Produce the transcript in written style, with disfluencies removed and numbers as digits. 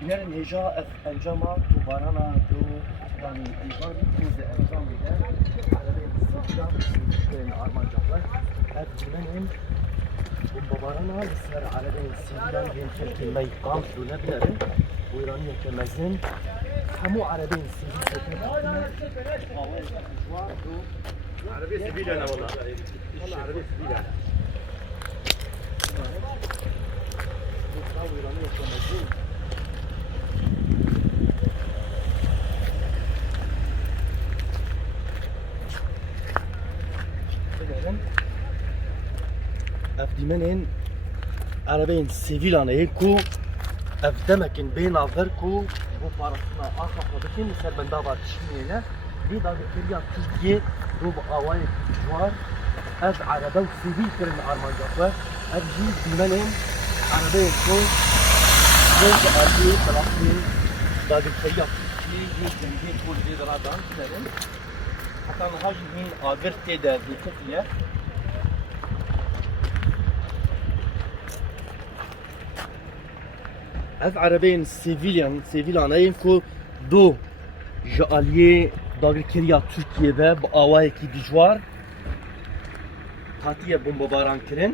Binerin heja encama tu barana tu yani divan kuze encam bile arabayı sivil armancaklar. Hep binerin bu barana ısrar arabayı sivil gençler kelime yıkam şuna binerin. Bu İran'ı yekemezin. Kamu arabayı sivil sekine عربية سبيلة أنا والله والله عربية سبيلة اف دیمنین عربین سیویلانه کو اف دمکن بین آور کو bu parasına arka kodaki misal bende var Çin'e bir daha bir Türkiye bu avay var ev araba sivil kırın armancaklar ev jiz bilmenin araba ko bu arabayı talaklı daha bir şey Türkiye bir Türkiye duradan dedim hatta hacmin averte de dikkat از عربین سیویلانه کو دو جالیه داگرکریا ترکیه و با آوای کی دیجوار تاتیه بمباران کرن